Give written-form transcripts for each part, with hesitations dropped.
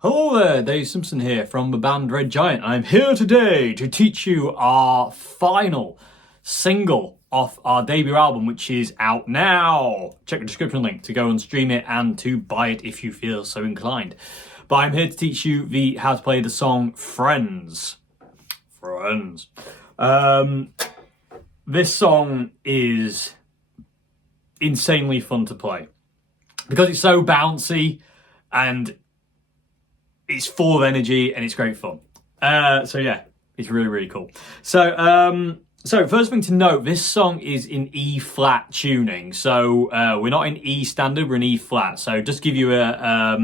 Hello there, Dave Simpson here from the band Red Giant. I'm here today to teach you our final single off our debut album, which is out now. Check the description link to go and stream it and to buy it if you feel so inclined. But I'm here to teach you how to play the song Friends. Friends. This song is insanely fun to play because it's so bouncy and it's full of energy and it's great fun. So yeah, it's really, really cool. So first thing to note, this song is in E flat tuning. So we're not in E standard, we're in E flat. So just give you a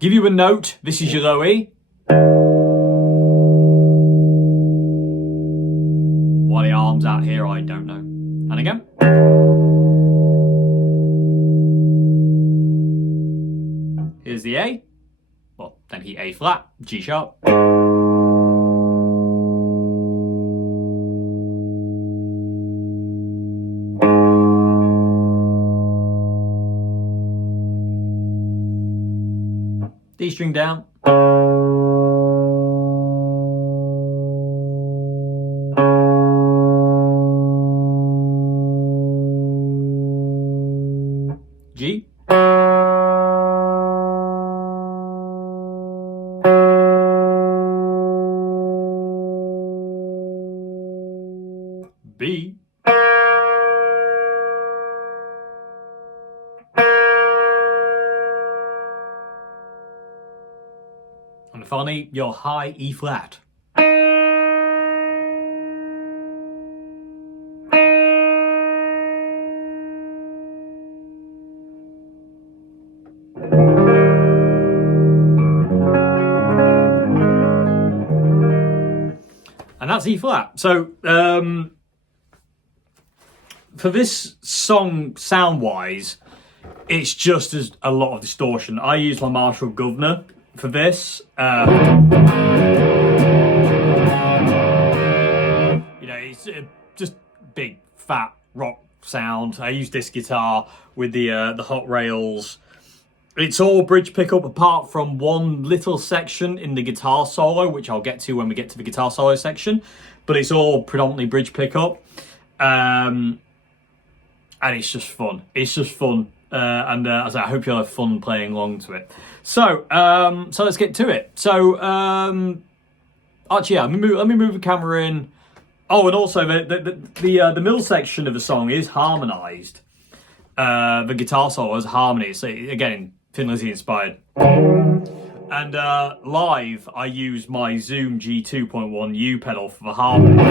note. This is your low E. Why the arms out here, I don't know. And again. Here's the A. Well, then he A flat, G sharp. D string down. G. B. And finally, your high E flat. And that's E flat. So, for this song, sound-wise, it's just as a lot of distortion. I use my Marshall Governor for this. It's just big, fat rock sound. I use this guitar with the hot rails. It's all bridge pickup apart from one little section in the guitar solo, which I'll get to when we get to the guitar solo section. But it's all predominantly bridge pickup. And it's just fun. It's just fun. As I hope you'll have fun playing along to it. So let's get to it. So, actually, yeah, let me move the camera in. Oh, and also the middle section of the song is harmonized. The guitar solo is harmony. So again, Thin Lizzy inspired. And live, I use my Zoom G2.1 U pedal for the harmony.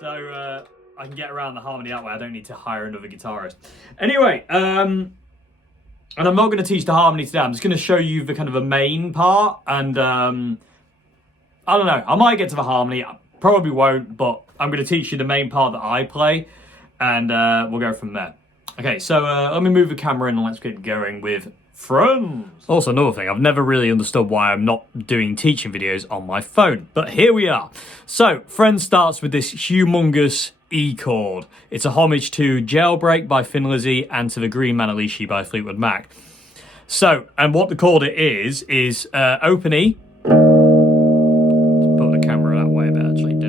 So I can get around the harmony that way. I don't need to hire another guitarist. Anyway, and I'm not going to teach the harmony today. I'm just going to show you the kind of a main part. And I don't know. I might get to the harmony. I probably won't, but I'm going to teach you the main part that I play. And we'll go from there. Okay, so let me move the camera in and let's get going with Friends. Also, another thing, I've never really understood why I'm not doing teaching videos on my phone. But here we are. So, Friends starts with this humongous E chord. It's a homage to Jailbreak by Thin Lizzy and to the Green Manalishi by Fleetwood Mac. So, and what the chord it is open E. Let's put the camera that way a bit, actually.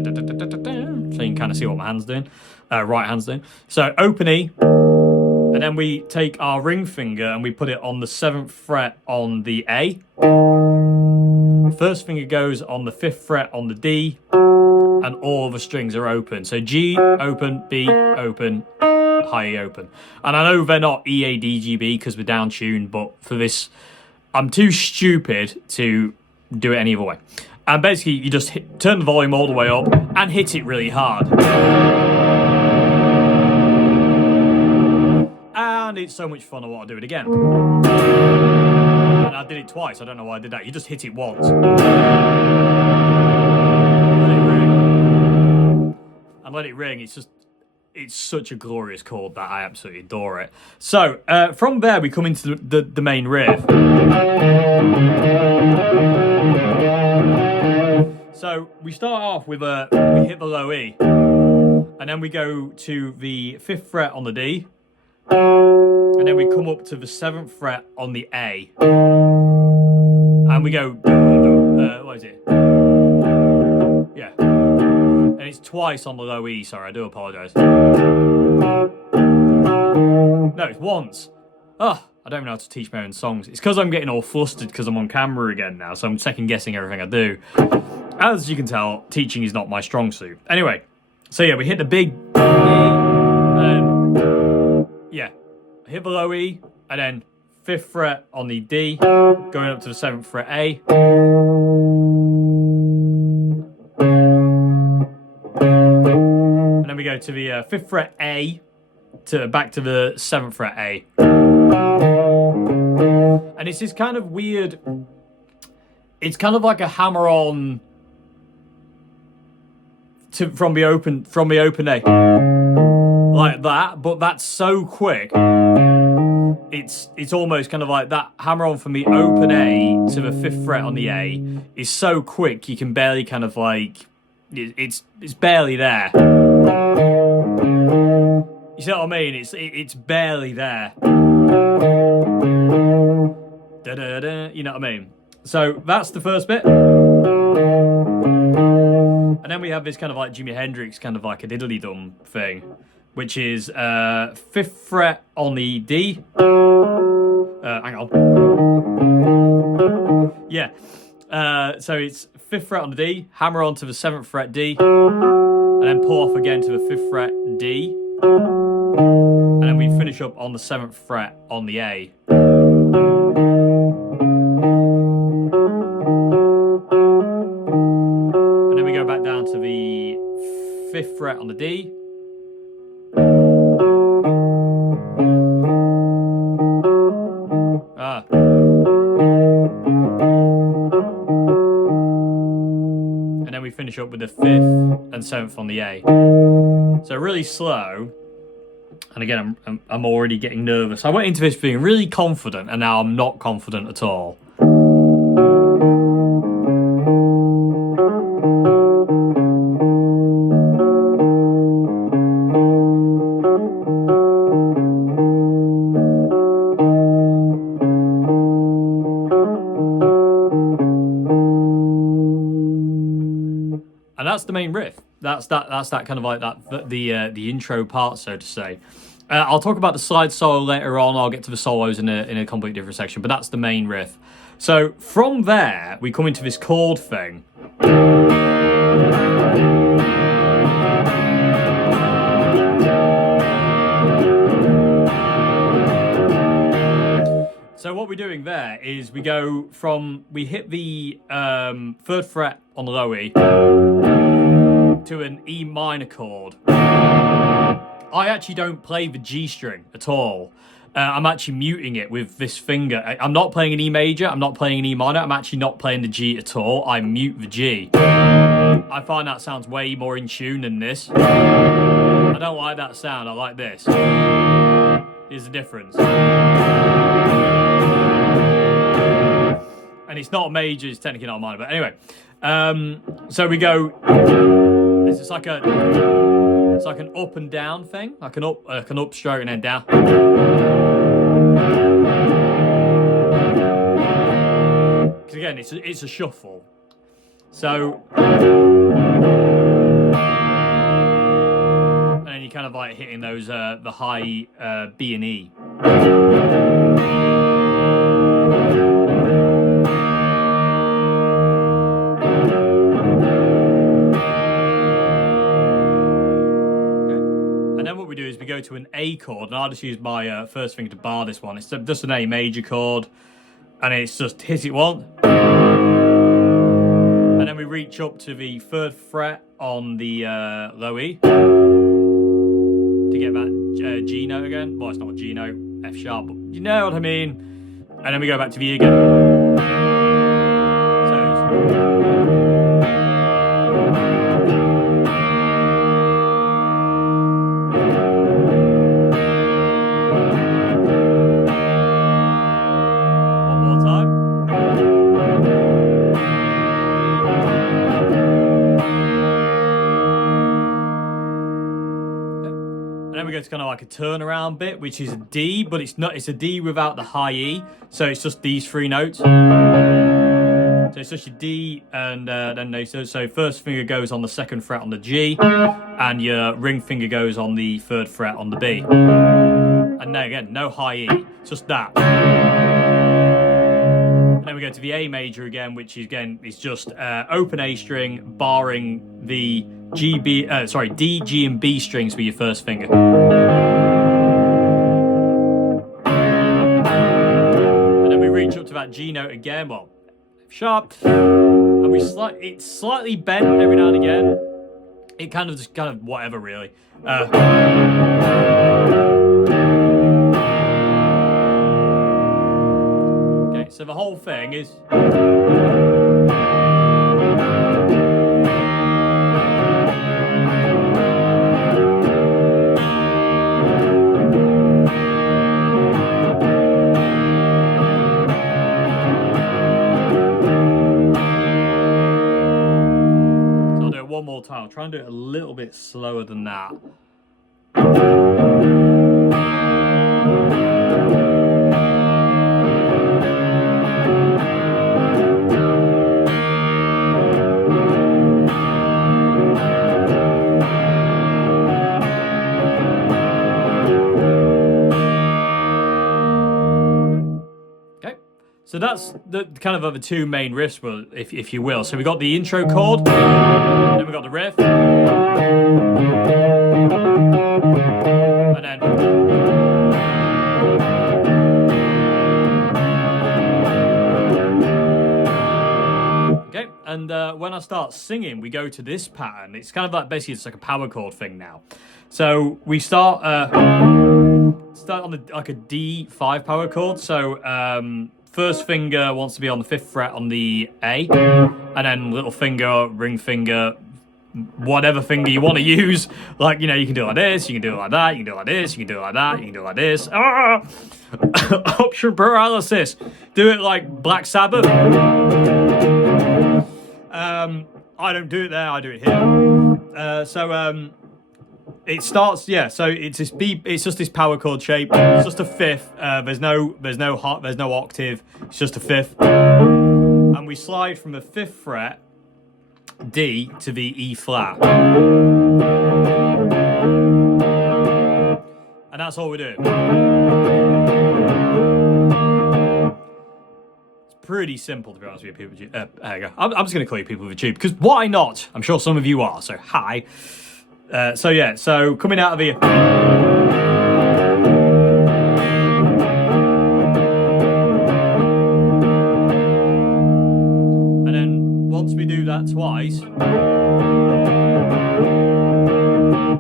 So you can kind of see what my hand's doing. Right hand's doing. So, open E. And then we take our ring finger and we put it on the 7th fret on the A. First finger goes on the 5th fret on the D. And all the strings are open. So G, open, B, open, high E, open. And I know they're not E, A, D, G, B because we're down tuned, but for this, I'm too stupid to do it any other way. And basically, you just turn the volume all the way up and hit it really hard. And it's so much fun, I want to do it again. And I did it twice, I don't know why I did that. You just hit it once. Let it ring. It's such a glorious chord that I absolutely adore it. So from there we come into the main riff. So we start off with we hit the low E, and and then we go to the 5th fret on the D, and then we come up to the 7th fret on the A, and we go, what is it? Yeah, and it's twice on the low E, sorry, I do apologise. No, it's once. Oh, I don't know how to teach my own songs. It's because I'm getting all flustered because I'm on camera again now, so I'm second guessing everything I do. As you can tell, teaching is not my strong suit. Anyway, so yeah, we hit the big E, and then, yeah, hit the low E, and then 5th fret on the D, going up to the 7th fret A. And then we go to the 5th fret A, back to the 7th fret A. And it's this kind of weird, it's kind of like a hammer on from the open A, like that, but that's so quick. It's almost kind of like that hammer on from the open A to the 5th fret on the A is so quick you can barely kind of like, it's barely there. You see what I mean? It's barely there. Da-da-da, you know what I mean? So that's the first bit. And then we have this kind of like Jimi Hendrix kind of like a diddly-dum thing, which is 5th fret on the D. Hang on. Yeah. So it's 5th fret on the D, hammer on to the 7th fret D, and then pull off again to the 5th fret D. And then we finish up on the 7th fret on the A. And then we go back down to the 5th fret on the D. And then we finish up with the 5th and 7th on the A. So really slow. And again, I'm already getting nervous. I went into this being really confident, and now I'm not confident at all. And that's the main riff. That's that kind of like that the intro part, so to say. I'll talk about the slide solo later on. I'll get to the solos in a completely different section, but that's the main riff. So from there, we come into this chord thing. So what we're doing there is we hit the 3rd fret on the low E to an E minor chord. I actually don't play the G string at all. I'm actually muting it with this finger. I'm not playing an E major, I'm not playing an E minor, I'm actually not playing the G at all. I mute the G. I find that sounds way more in tune than this. I don't like that sound, I like this. Here's the difference. And it's not a major, it's technically not a minor, but anyway. So we go, it's like an up and down thing, like an up stroke and then down. Because again, it's a shuffle. So, and then you're kind of like hitting those the high B and E. We go to an A chord, and I'll just use my first finger to bar this one. It's just an A major chord, and it's just hit it one, and then we reach up to the 3rd fret on the low E to get that G note again. Well, it's not a G note, F sharp, but you know what I mean. And then we go back to the E again. And then we go to kind of like a turnaround bit, which is a D, but it's not. It's a D without the high E, so it's just these three notes. So it's just your D, and then so first finger goes on the second fret on the G, and your ring finger goes on the third fret on the B. And then again, no high E, it's just that. And then we go to the A major again, which is is just open A string, barring the D, G, and B strings with your first finger. And then we reach up to that G note again, well, sharp, and it's slightly bent every now and again. It kind of whatever really. Okay, so the whole thing is. One more time. I'll try and do it a little bit slower than that. Okay, so that's the kind of the two main riffs, well, if you will. So we got the intro chord. Then we got the riff, and then okay. And when I start singing, we go to this pattern. It's kind of like basically it's like a power chord thing now. So we start on like a D5 power chord. So first finger wants to be on the 5th fret on the A, and then little finger, ring finger, whatever finger you want to use. Like, you can do it like this, you can do it like that, you can do it like this, you can do it like that, you can do it like this. Option paralysis. Do it like Black Sabbath. I don't do it there, I do it here. It starts, so it's this B. It's just this power chord shape. It's just a 5th. There's no octave. It's just a 5th, and we slide from the 5th fret D to the E flat, and that's all we do. It's pretty simple, to be honest with you, people. There you go. I'm just going to call you people with a tube, because why not? I'm sure some of you are. So hi. So coming out of here. And then once we do that twice,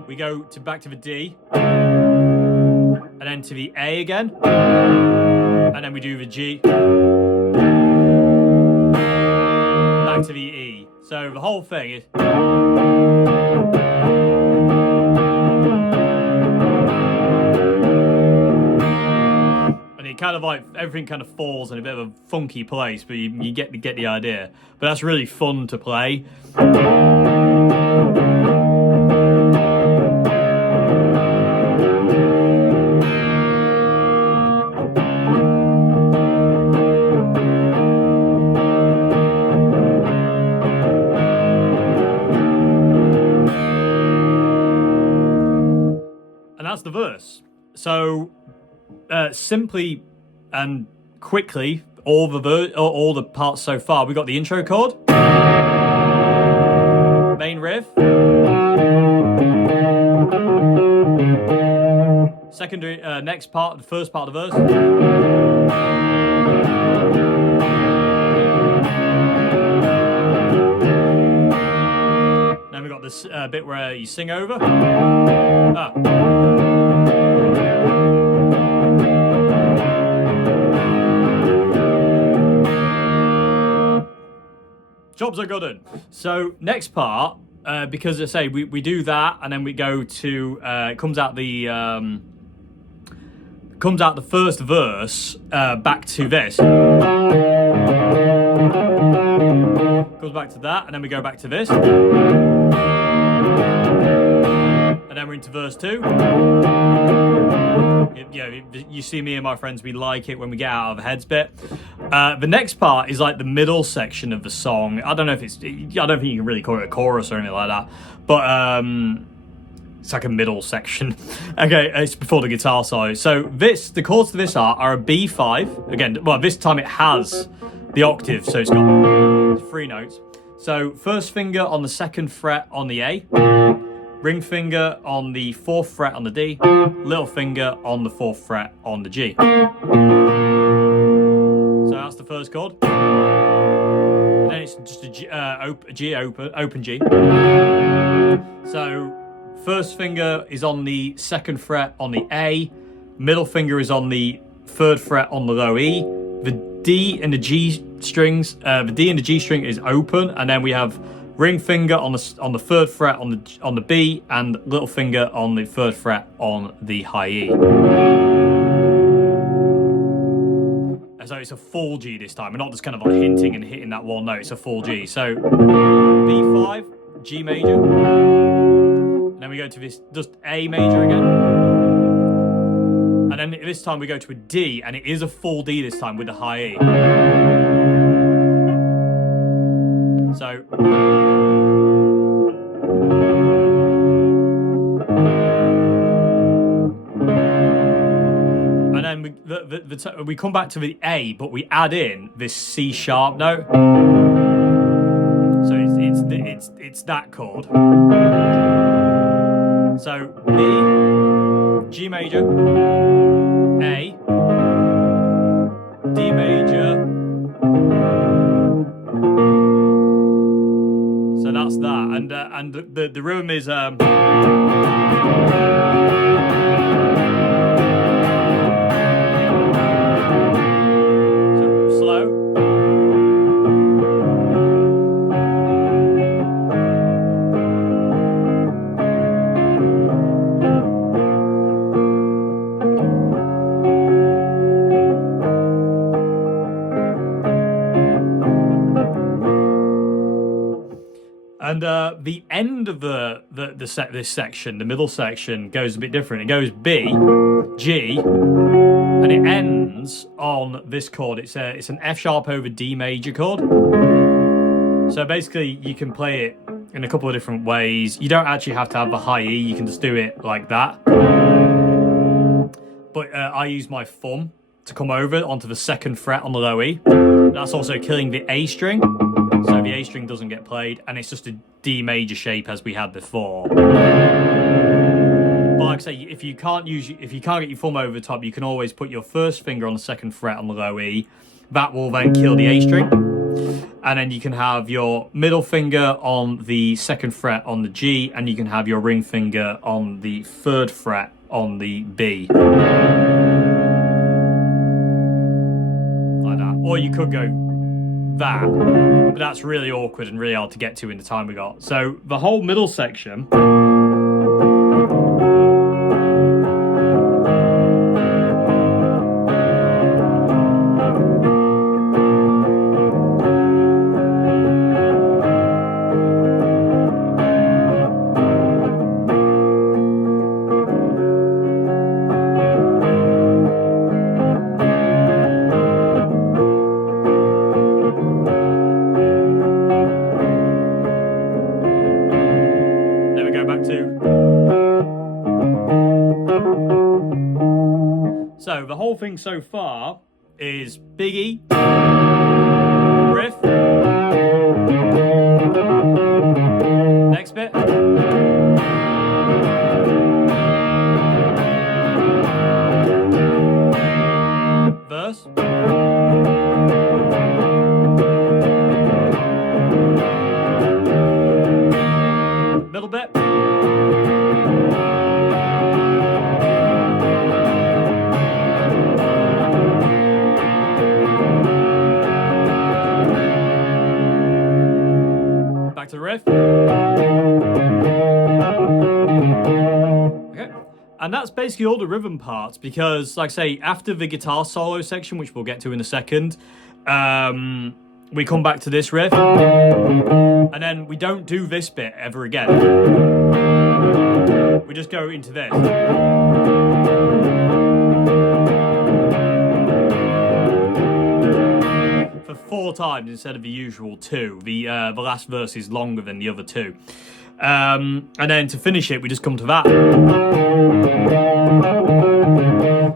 we go back to the D, and then to the A again, and then we do the G, back to the E. So the whole thing is. Kind of like everything kind of falls in a bit of a funky place, but you get the idea. But that's really fun to play. And that's the verse. So simply and quickly, all the parts so far. We got the intro chord, main riff, secondary, next part, the first part of the verse, then we got this bit where you sing over. Jobs are good un. So next part, because I say we do that, and then we go to it comes out the first verse back to this. Goes back to that, and then we go back to this, and And then we're into verse 2. You see me and my friends, we like it when we get out of heads bit. The next part is like the middle section of the song. I don't think you can really call it a chorus or anything like that, but it's like a middle section. Okay, it's before the guitar solo. So the chords to this are a B5. Again, well, this time it has the octave, so it's got 3 notes. So first finger on the 2nd fret on the A, ring finger on the 4th fret on the D, little finger on the 4th fret on the G. So that's the first chord. And then it's just a G, open G. So first finger is on the 2nd fret on the A, middle finger is on the 3rd fret on the low E, the D and the G strings, the D and the G string is open, and then we have ring finger on the 3rd fret on the B, and little finger on the 3rd fret on the high E. So it's a full G this time. We're not just kind of like hinting and hitting that one note. It's a full G. So B5, G major, and then we go to this just A major again, and then this time we go to a D, and it is a full D this time with the high E. So and then we come back to the A, but we add in this C sharp note. So it's that chord. So B, G major, A, D major. So that's that, and the rhythm is so slow. And the end of this section, the middle section, goes a bit different. It goes B, G, and it ends on this chord. It's an F sharp over D major chord. So basically, you can play it in a couple of different ways. You don't actually have to have the high E. You can just do it like that. But I use my thumb to come over onto the 2nd fret on the low E. That's also killing the A string. So the A string doesn't get played, and it's just a D major shape as we had before. But like I say, if you can't get your thumb over the top, you can always put your first finger on the 2nd fret on the low E. That will then kill the A string, and then you can have your middle finger on the 2nd fret on the G, and you can have your ring finger on the 3rd fret on the B. Like that, or you could go that, but that's really awkward and really hard to get to in the time we got. So the whole middle section So the whole thing so far is big E, riff, next bit, verse, middle bit, back to the riff. Okay. And that's basically all the rhythm parts, because like I say, after the guitar solo section, which we'll get to in a second, we come back to this riff, and then we don't do this bit ever again. we just go into this. For 4 times instead of the usual 2. The last verse is longer than the other 2. And then to finish it, we just come to that.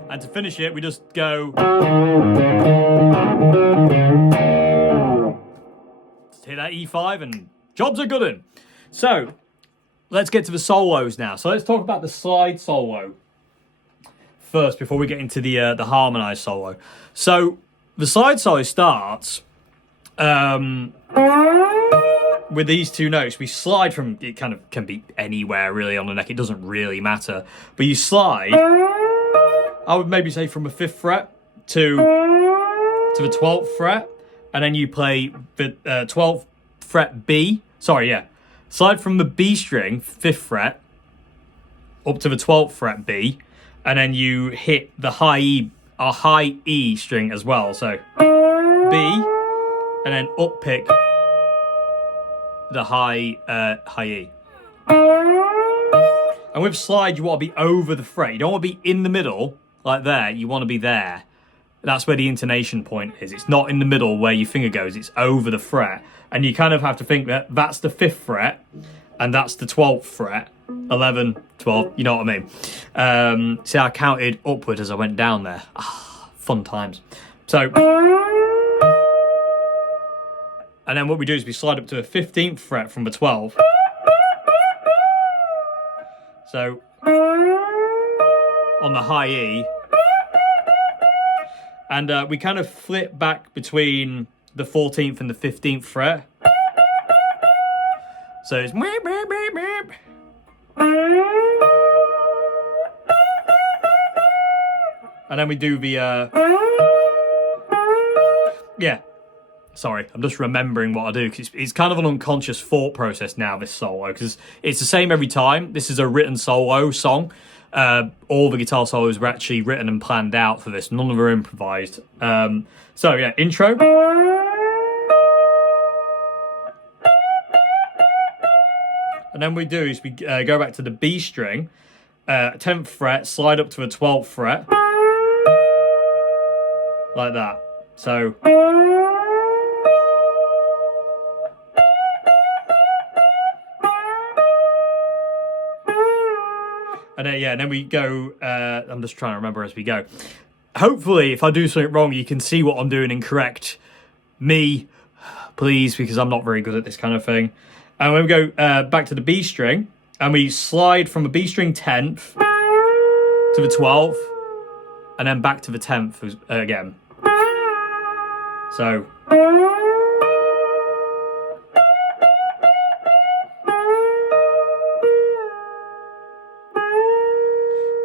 And to finish it, we just go. Hit that E5 and jobs are good in. So, let's get to the solos now. So let's talk about the slide solo first before we get into the harmonized solo. So, the slide solo starts with these 2 notes. We slide from, it kind of can be anywhere really on the neck, it doesn't really matter. But you slide, I would maybe say from a 5th fret to the 12th fret, and then you play the 12th fret B. Sorry, yeah. Slide from the B string, 5th fret, up to the 12th fret B, and then you hit the high E string as well. So B, and then up pick the high E. And with slide, you want to be over the fret. You don't want to be in the middle like there. You want to be there. That's where the intonation point is. It's not in the middle where your finger goes. It's over the fret. And you kind of have to think that that's the 5th fret and that's the 12th fret. 11, 12, you know what I mean? See, I counted upward as I went down there. Fun times. So, and then what we do is we slide up to the 15th fret from the 12th. So, on the high E. And we kind of flip back between the 14th and the 15th fret. So it's meep, meep, meep, meep. And then we do the yeah. Sorry, I'm just remembering what I do because it's kind of an unconscious thought process now, this solo, because it's the same every time. This is a written solo song. All the guitar solos were actually written and planned out for this. None of them are improvised. So yeah, intro. And then we do is we go back to the B string, 10th fret, slide up to the 12th fret, like that. So. And then, yeah, and then we go, I'm just trying to remember as we go. Hopefully, if I do something wrong, you can see what I'm doing and correct me, please, because I'm not very good at this kind of thing. And when we go back to the B string, and we slide from the B string 10th to the 12th, and then back to the 10th again. So.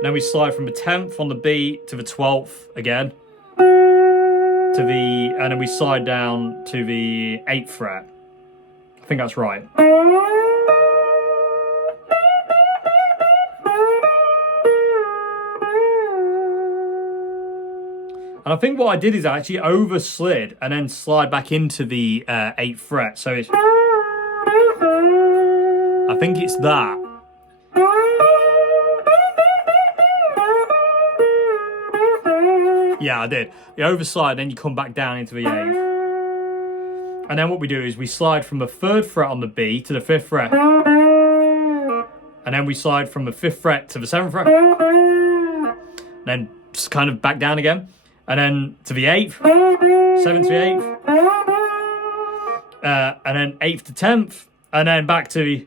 Then we slide from the 10th on the B to the 12th again. And then we slide down to the 8th fret. I think that's right. And I think what I did is I actually overslid and then slide back into the 8th fret. So it's. I think it's that. Yeah, I did. You overslide, then you come back down into the 8th. And then what we do is we slide from the 3rd fret on the B to the 5th fret. And then we slide from the 5th fret to the 7th fret. Then just kind of back down again. And then to the 8th. 7th to the 8th. And then 8th to 10th. And then back to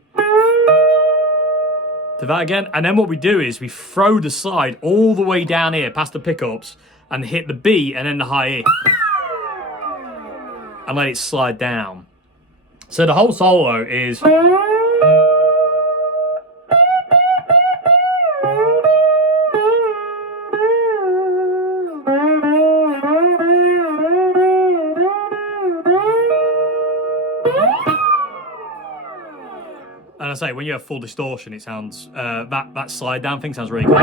that again. And then what we do is we throw the slide all the way down here past the pickups and hit the B and then the high E. And let it slide down. So the whole solo is. And I say, when you have full distortion, it sounds, that slide down thing sounds really cool.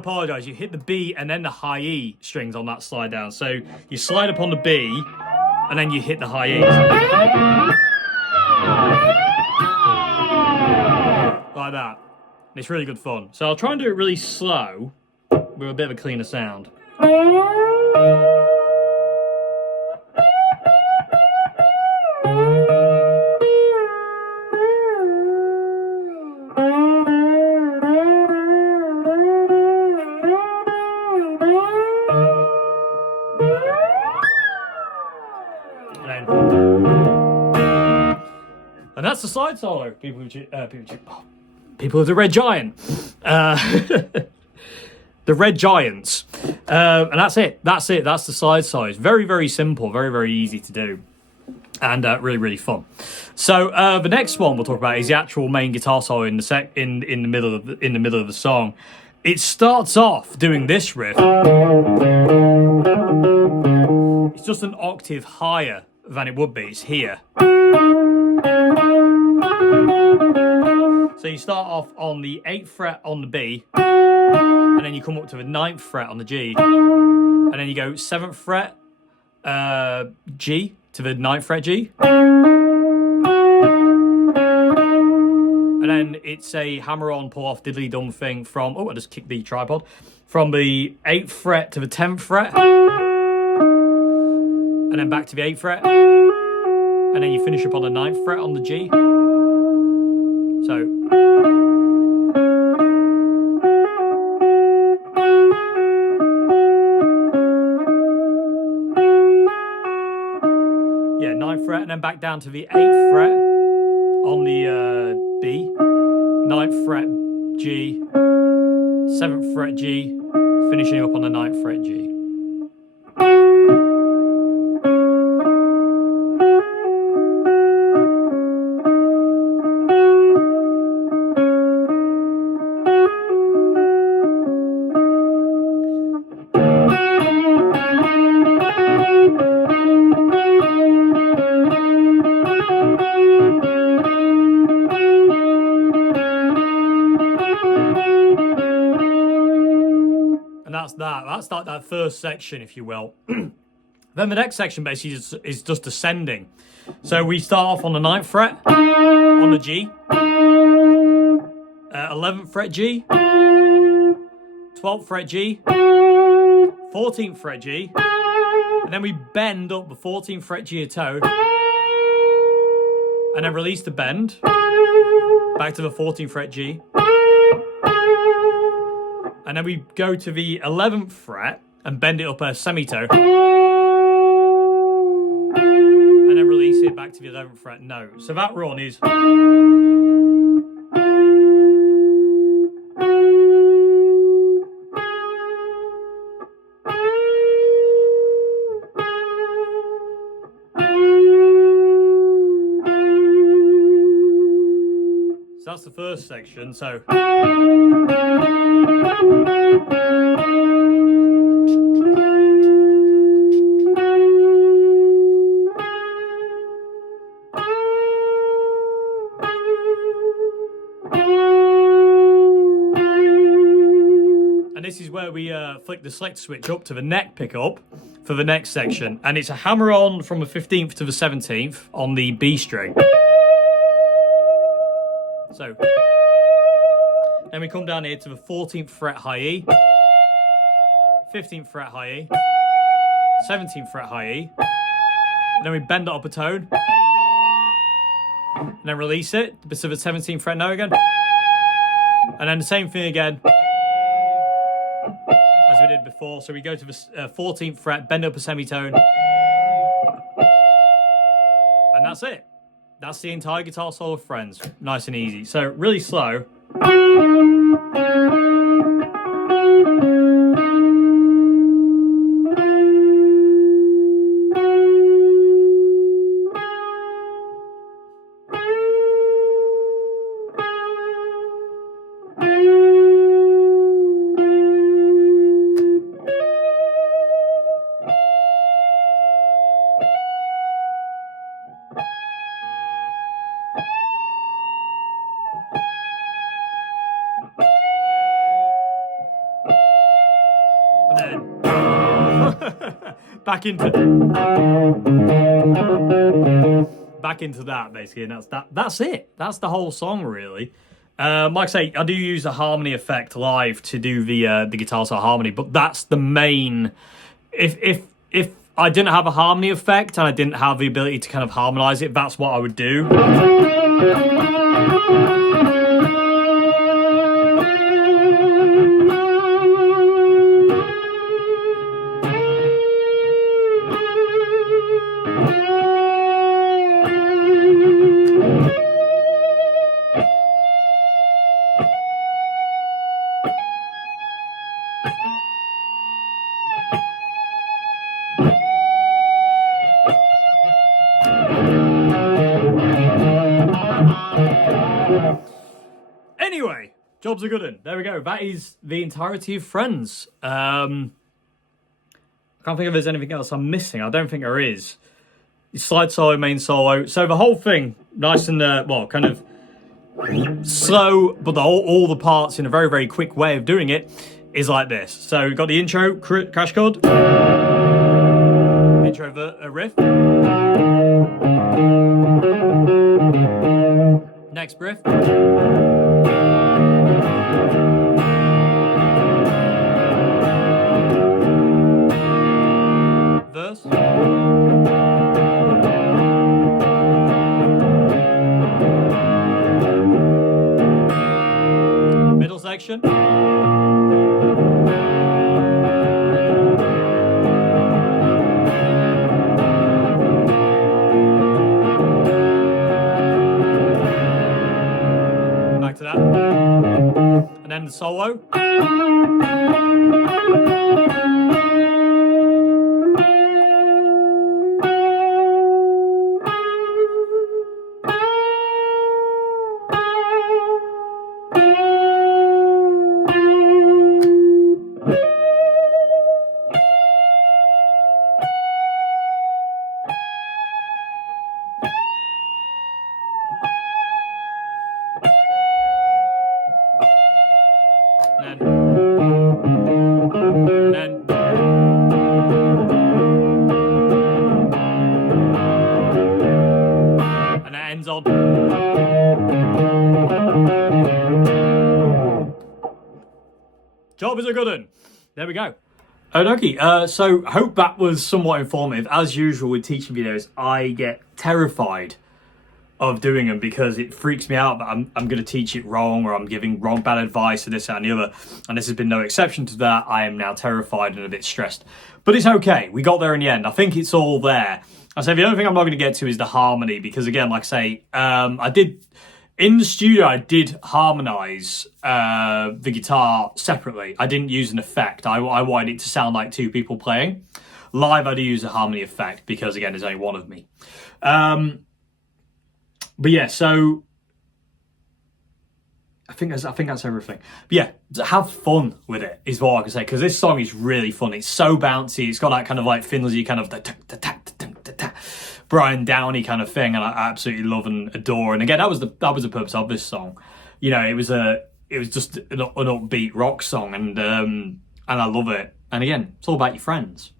apologise. You hit the B and then the high E strings on that slide down. So you slide upon the B and then you hit the high E. Like that. And it's really good fun. So I'll try and do it really slow with a bit of a cleaner sound. And that's the slide solo, people of the Red Giant. The Red Giants. And that's it. That's the slide solo. It's very, very simple, very, very easy to do. And really, really fun. So the next one we'll talk about is the actual main guitar solo in the middle of the song. It starts off doing this riff. It's just an octave higher than it would be. It's here. So you start off on the 8th fret on the B, and then you come up to the 9th fret on the G, and then you go 7th fret G to the 9th fret G, and then it's a hammer-on, pull-off, diddly-dum thing from, I just kicked the tripod, from the 8th fret to the 10th fret, and then back to the 8th fret, and then you finish up on the 9th fret on the G. So, yeah, 9th fret, and then back down to the 8th fret on the B, 9th fret G, 7th fret G, finishing up on the 9th fret G. And that's that. That's that first section, if you will. Then the next section basically is just descending. So we start off on the 9th fret on the G, 11th fret G, 12th fret G, 14th fret G, and then we bend up the 14th fret G a tone, and then release the bend back to the 14th fret G. And then we go to the 11th fret and bend it up a semitone. And then release it back to the 11th fret note. So that run is... So that's the first section. So... And this is where we flick the select switch up to the neck pickup for the next section. And it's a hammer-on from the 15th to the 17th on the B string. So, then we come down here to the 14th fret high E, 15th fret high E, 17th fret high E, and then we bend it up a tone, and then release it to the 17th fret note again, and then the same thing again as we did before. So we go to the 14th fret, bend up a semitone, and that's it. That's the entire guitar solo, friends. Nice and easy. So really slow. then back into that basically, and that's it. That's the whole song really. Like I say, I do use the harmony effect live to do the guitar solo harmony, but that's the main. If I didn't have a harmony effect and I didn't have the ability to kind of harmonize it, that's what I would do. Anyway, job's a good one. There we go. That is the entirety of Friends. I can't think if there's anything else I'm missing. I don't think there is. Slide solo, main solo. So the whole thing, nice and, kind of slow, but all the parts in a very, very quick way of doing it is like this. So we've got the intro, crash chord. Intro, riff. Next riff. Verse. Middle section. Back to that. And then the solo. And it ends on. Job is a good one. There we go. Okay, so hope that was somewhat informative. As usual with teaching videos, I get terrified of doing them because it freaks me out that I'm going to teach it wrong, or I'm giving bad advice or this, that and the other. And this has been no exception to that. I am now terrified and a bit stressed. But it's okay. We got there in the end. I think it's all there. I say the only thing I'm not going to get to is the harmony, because again, like I say, in the studio, I did harmonize the guitar separately. I didn't use an effect. I wanted it to sound like two people playing. Live, I do use a harmony effect because, again, there's only one of me. But yeah, so I think that's everything. But yeah, have fun with it is what I can say, because this song is really fun. It's so bouncy. It's got that kind of like Finley kind of Brian Downey kind of thing, and I absolutely love and adore. And again, that was the purpose of this song. You know, it was just an upbeat rock song, and I love it. And again, it's all about your friends,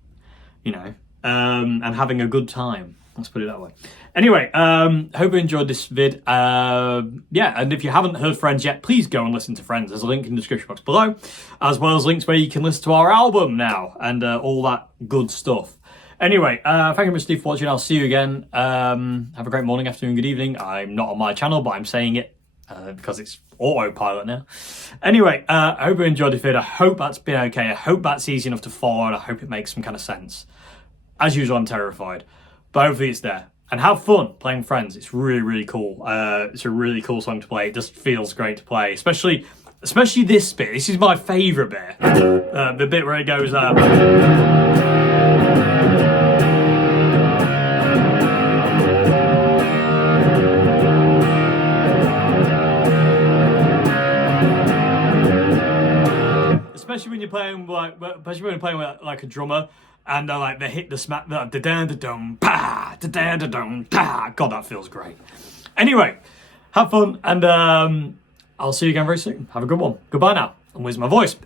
you know, and having a good time. Let's put it that way. Anyway, hope you enjoyed this vid. Yeah, and if you haven't heard Friends yet, please go and listen to Friends. There's a link in the description box below, as well as links where you can listen to our album now and all that good stuff. Anyway, thank you, Mr. Steve, for watching. I'll see you again. Have a great morning, afternoon, good evening. I'm not on my channel, but I'm saying it because it's autopilot now. Anyway, I hope you enjoyed the vid. I hope that's been okay. I hope that's easy enough to follow, and I hope it makes some kind of sense. As usual, I'm terrified, but hopefully it's there. And have fun playing Friends. It's really, really cool. It's a really cool song to play. It just feels great to play, especially this bit. This is my favourite bit. The bit where it goes. Especially when you're playing like a drummer. And they hit the smack, the da-da-da-dum, pa, da-da-da-dum, da. God, that feels great. Anyway, have fun, and I'll see you again very soon. Have a good one. Goodbye now. And where's my voice?